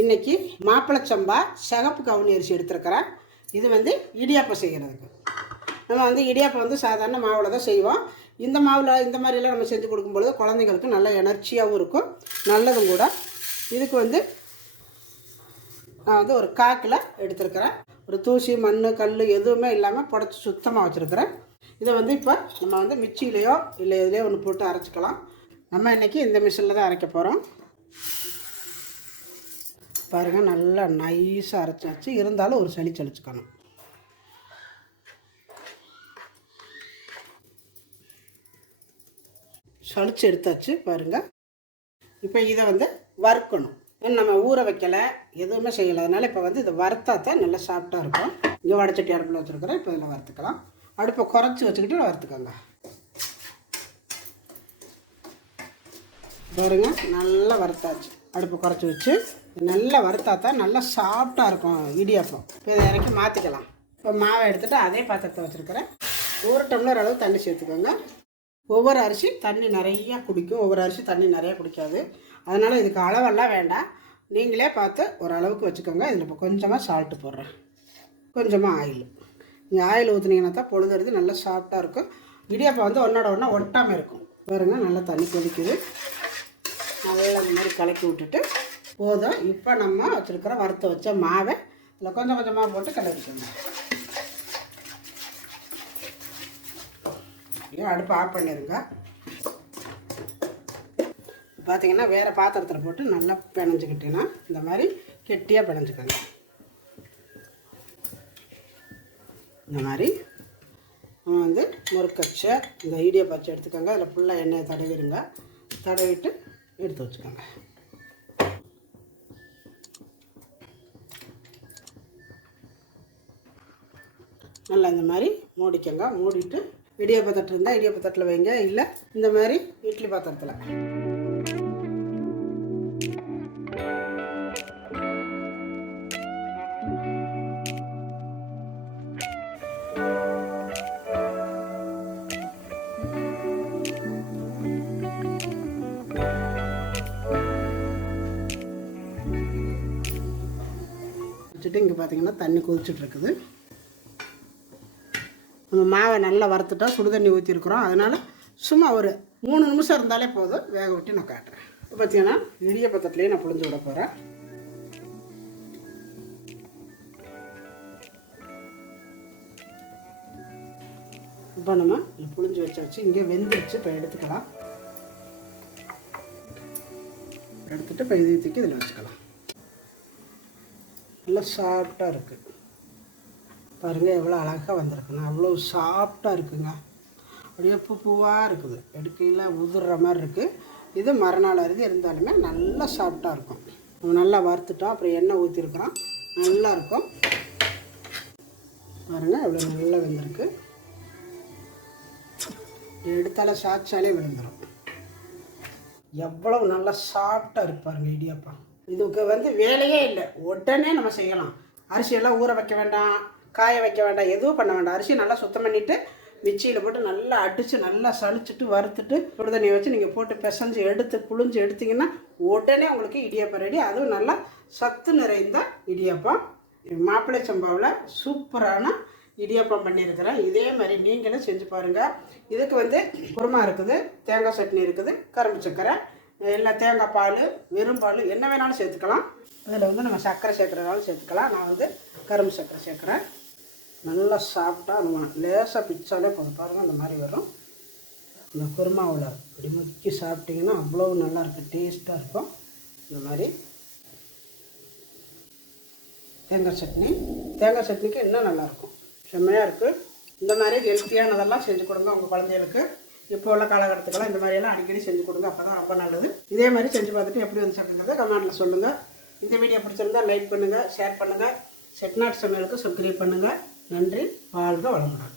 இன்னைக்கு மாப்பிள்ளை சம்பா சிகப்பு கவுனி அரிசி எடுத்துருக்கிறேன். இது வந்து இடியாப்பம் செய்கிறதுக்கு நம்ம வந்து இடியாப்பம் வந்து சாதாரண மாவில் தான் செய்வோம். இந்த மாவில் இந்த மாதிரிலாம் நம்ம செஞ்சு கொடுக்கும்பொழுது குழந்தைங்களுக்கு நல்ல எனர்ஜியாகவும் இருக்கும். நல்லதும் கூட. இதுக்கு வந்து நான் வந்து ஒரு காக்கில் எடுத்துருக்கிறேன். ஒரு தூசி மண் கல் எதுவுமே இல்லாமல் புடச்சி சுத்தமாக வச்சுருக்கிறேன். இதை வந்து இப்போ நம்ம வந்து மிக்சிலேயோ இல்லை எதுலேயோ ஒன்று போட்டு அரைச்சிக்கலாம். நம்ம இன்றைக்கி இந்த மிஷினில் தான் அரைக்க போகிறோம் பாருங்கள் நல்லா நைஸாக அரைச்சாச்சு. இருந்தாலும் ஒரு சளி சளிச்சுக்கணும். சளிச்சு எடுத்தாச்சு பாருங்கள் இப்போ இதை வந்து வறுக்கணும். நம்ம ஊற வைக்கலை எதுவுமே செய்யலை. அதனால் இப்போ வந்து இதை வறுத்தா தான் நல்லா சாஃப்டாக இருக்கும். இங்கே வடச்சட்டி அடுப்பில் வச்சுருக்கிறேன். இப்போ இதில் வறுத்துக்கலாம். அடுப்பை குறைச்சி வச்சுக்கிட்டு வறுத்துக்கோங்க. பாருங்க நல்லா வறுத்தாச்சு. அடுப்பு குறைச்சி வச்சு நல்லா வறுத்தா தான் நல்லா சாஃப்டாக இருக்கும் இடியாப்பம். இப்போ இதை இறக்கி மாற்றிக்கலாம் இப்போ மாவை எடுத்துகிட்டு அதே பாத்திரத்தை வச்சுருக்கிறேன். ஒரு டம்ளர் அளவு தண்ணி சேர்த்துக்கோங்க. ஒவ்வொரு அரிசி தண்ணி நிறையா குடிக்கும். ஒவ்வொரு அரிசி தண்ணி நிறையா குடிக்காது. அதனால் இதுக்கு அளவெல்லாம் வேண்டாம். நீங்களே பார்த்து ஒரு அளவுக்கு வச்சுக்கோங்க. இதில் இப்போ கொஞ்சமாக சால்ட்டு போடுறேன். கொஞ்சமாக ஆயில் நீங்கள் ஆயில் ஊற்றுனீங்கன்னா தான் பொழுதுறது நல்லா சாஃப்டாக இருக்கும். இடியாப்பம் வந்து ஒன்றோட ஒன்றா ஒட்டாமல் இருக்கும். பாருங்கள் நல்லா தண்ணி கொதிக்குது. நல்லா இந்த மாதிரி கலக்கி விட்டுட்டு போதும். இப்போ நம்ம வச்சுருக்கிற வறுத்து வச்ச மாவை இதில் கொஞ்சம் கொஞ்சமாக போட்டு கலக்கிக்கணும் ஐயோ அடுப்பு ஆஃப் பண்ணிடுங்க பார்த்தீங்கன்னா வேறு பாத்திரத்தில் போட்டு நல்லா பிணைஞ்சிக்கிட்டீங்கன்னா இந்த மாதிரி கெட்டியாக பிணைஞ்சிக்கோங்க இந்த மாதிரி நம்ம வந்து முறுக்கச்சை இந்த ஐடியா பச்சை எடுத்துக்கோங்க. அதில் ஃபுல்லாக எண்ணெயை தடவிடுங்க. தடவிட்டு எடுத்து வச்சுக்கோங்க. நல்லா இந்த மாதிரி மூடிக்கோங்க மூடிட்டு இடியப்ப தட்டு இருந்தால் இடியப்ப தட்டில் வைங்க இல்லை இந்த மாதிரி இட்லி பாத்திரத்தில். வச்சுட்டு இங்கே பார்த்தீங்கன்னா தண்ணி கொதிச்சுட்ருக்குது. நம்ம மாவை நல்லா வறுத்துட்டா சுடு தண்ணி ஊற்றிருக்குறோம் அதனால் சும்மா ஒரு மூணு நிமிஷம் இருந்தாலே போதும். வேக விட்டு நான் காட்டுறேன். இப்போ பார்த்தீங்கன்னா இடியப்பத்தத்துலேயே நான் புழிஞ்சு விட போகிறேன் இப்போ நம்ம புழிஞ்சு வச்ச வச்சு இங்கே வெந்துருச்சு. இப்போ எடுத்துக்கலாம். எடுத்துட்டு இப்போ இதை தூக்கி இதில் வச்சுக்கலாம். நல்லா சாஃப்டாக இருக்குது பாருங்கள் எவ்வளோ அழகாக வந்திருக்குண்ணா அவ்வளோ சாஃப்டாக இருக்குங்க. அப்படியே பூ பூவாக இருக்குது. எடுக்கையில் உதிர்ற மாதிரி இருக்குது இது மறுநாள் அருதி இருந்தாலுமே நல்லா சாஃப்டாக இருக்கும். நல்லா வறுத்துட்டோம். அப்புறம் எண்ணெய் ஊற்றிருக்கிறோம் நல்லா இருக்கும். பாருங்கள் எவ்வளோ நல்லா வெந்திருக்கு. எடுத்தால சாச்சாலே விழுந்துடும் எவ்வளவு நல்லா சாஃப்டாக இருப்பாருங்க இடியாப்பா இதுக்கு வந்து வேலையே இல்லை. உடனே நம்ம செய்யலாம். அரிசியெல்லாம் ஊற வைக்க வேண்டாம் காய வைக்க வேண்டாம் எதுவும் பண்ண வேண்டாம். அரிசி நல்லா சுத்தம் பண்ணிவிட்டு மிக்சியில் போட்டு நல்லா அடித்து நல்லா சளிச்சிட்டு வறுத்துட்டு சுடு தண்ணியை வச்சு நீங்கள் போட்டு பிசைஞ்சு எடுத்து புழிஞ்சு எடுத்தீங்கன்னா உடனே உங்களுக்கு இடியாப்பம் ரெடி அதுவும் நல்லா சத்து நிறைந்த இடியாப்பம். மாப்பிள்ளை சம்பாவில் சூப்பரான இடியாப்பம் பண்ணியிருக்கிறேன். இதே மாதிரி நீங்களும் செஞ்சு பாருங்கள் இதுக்கு வந்து குருமா இருக்குது தேங்காய் சட்னி இருக்குது கரும்பு சக்கரை இல்லை தேங்காய் பால் வெறும் பால் என்ன வேணாலும் சேர்த்துக்கலாம். அதில் வந்து நம்ம சர்க்கரை சேர்க்குறதாலும் சேர்த்துக்கலாம். நான் வந்து கரும்பு சர்க்கரை சேர்க்குறேன். நல்லா சாப்பிட்டா நம்ம லேசாக பிச்சாலே போதும். பாருங்கள் அந்த மாதிரி வரும். இந்த குருமாவில் இப்படி முக்கி சாப்பிட்டிங்கன்னா அவ்வளோ நல்லா இருக்கும் டேஸ்ட்டாக இருக்கும். இந்த மாதிரி தேங்காய் சட்னி. தேங்காய் சட்னிக்கு இன்னும் நல்லாயிருக்கும். செம்மையாக இருக்குது இந்த மாதிரி ஹெல்த்தியானதெல்லாம் செஞ்சு கொடுங்க உங்கள் குழந்தைகளுக்கு. இப்போ உள்ள காலகட்டத்துக்கெல்லாம் இந்த மாதிரியெல்லாம் அடிக்கடி செஞ்சு கொடுங்க அப்போ தான் ரொம்ப நல்லது. இதே மாதிரி செஞ்சு பார்த்துட்டு எப்படி வந்து சொல்லுங்க கமெண்ட்டில் சொல்லுங்கள் இந்த வீடியோ பிடிச்சிருந்தா லைக் பண்ணுங்கள் ஷேர் பண்ணுங்கள் செட்நாட் சமையலுக்கு சப்ஸ்கிரைப் பண்ணுங்கள் நன்றி வாழ்க வளமுடன்.